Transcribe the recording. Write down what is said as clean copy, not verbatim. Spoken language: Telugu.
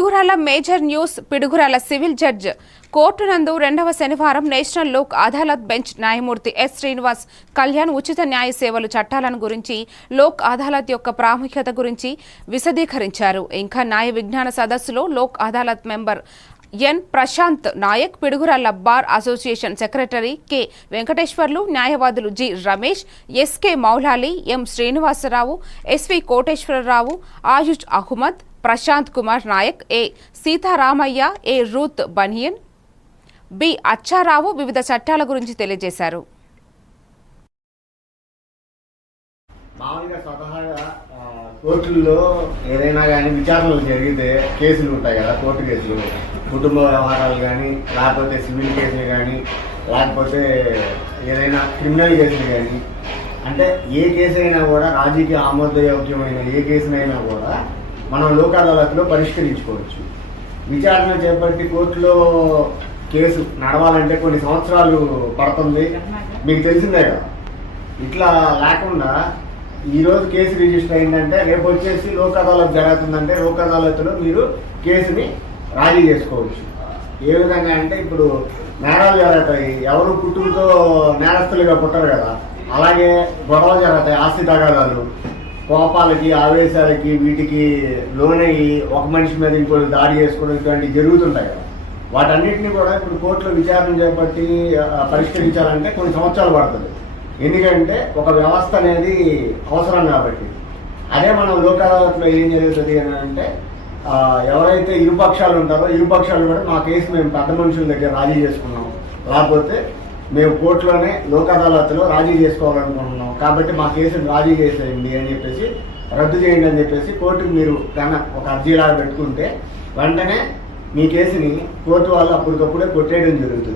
Piduguralla major news. Piduguralla civil judge court నందు 2వ శనివారం నేషనల్ లోక్ అదాలత్ బెంచ్ న్యాయమూర్తి ఎస్ శ్రీనివాస్ కళ్యాణ్ ఉచిత న్యాయ సేవలు చట్టాలను గురించి, లోక్ అదాలత్ యొక్క ప్రాముఖ్యత గురించి విశదీకరించారు. ఇంకా న్యాయ విజ్ఞాన సదస్సులో Lok Adalat member N Prashanth Nayak, Piduguralla bar association secretary K Venkateswarlu, న్యాయవాదులు G Ramesh, SK Moulali, M Srinivasarao, SV Koteswararao, Ayush Ahmed, Prashanth Kumar Nayak, A Seetharamaiah, A Ruth బనియన్, బి అచ్చారావు వివిధ చట్టాల గురించి తెలియజేశారు. మామూలుగా స్వతహాగా కోర్టుల్లో ఏదైనా కానీ విచారణలు జరిగితే కేసులు ఉంటాయి కదా, కోర్టు కేసులు, కుటుంబ వ్యవహారాలు కానీ, లేకపోతే సివిల్ కేసులు కానీ, లేకపోతే ఏదైనా క్రిమినల్ కేసులు కానీ, అంటే ఏ కేసు అయినా కూడా రాజీకి ఆమోదయోగ్యమైన ఏ కేసునైనా కూడా మనం లోక్ అదాలత్లో పరిష్కరించుకోవచ్చు. విచారణ చేపట్టి కోర్టులో కేసు నడవాలంటే కొన్ని సంవత్సరాలు పడుతుంది, మీకు తెలిసిందే కదా. ఇట్లా లేకుండా ఈరోజు కేసు రిజిస్టర్ అయిందంటే రేపు వచ్చేసి లోక్ అదాలత్ జరుగుతుందంటే లోక్ అదాలత్లో మీరు కేసుని రాజీ చేసుకోవచ్చు. ఏ విధంగా అంటే ఇప్పుడు నేరాలు జరుగుతాయి, ఎవరు పుట్టుకతో నేరస్తులుగా పుట్టరు కదా, అలాగే గొడవలు జరుగుతాయి, ఆస్తి తగాదాలు, కోపాలకి ఆవేశాలకి వీటికి లోనయ్యి ఒక మనిషి మీద ఇంకోటి దాడి చేసుకోవడం ఇటువంటివి జరుగుతుంటాయి కదా. వాటన్నిటిని కూడా ఇప్పుడు కోర్టులో విచారణ చేపట్టి పరిష్కరించాలంటే కొన్ని సంవత్సరాలు పడుతుంది. ఎందుకంటే ఒక వ్యవస్థ అనేది అవసరం కాబట్టి. అదే మనం లోక్ అదాలత్లో ఏం జరుగుతుంది అని అంటే ఎవరైతే ఇరుపక్షాలు ఉంటారో ఇరుపక్షాలు కూడా మా కేసు మేము పెద్ద మనుషుల దగ్గర రాజీ చేసుకున్నాం, లేకపోతే మేము కోర్టులోనే లోక్ అదాలత్లో రాజీ చేసుకోవాలనుకుంటున్నాం కాబట్టి మా కేసును రాజీ చేసేయండి అని చెప్పేసి, రద్దు చేయండి అని చెప్పేసి కోర్టుకు మీరు కన్నా ఒక అర్జీలాగా పెట్టుకుంటే వెంటనే మీ కేసుని కోర్టు వాళ్ళు అప్పటికప్పుడే కొట్టేయడం జరుగుతుంది.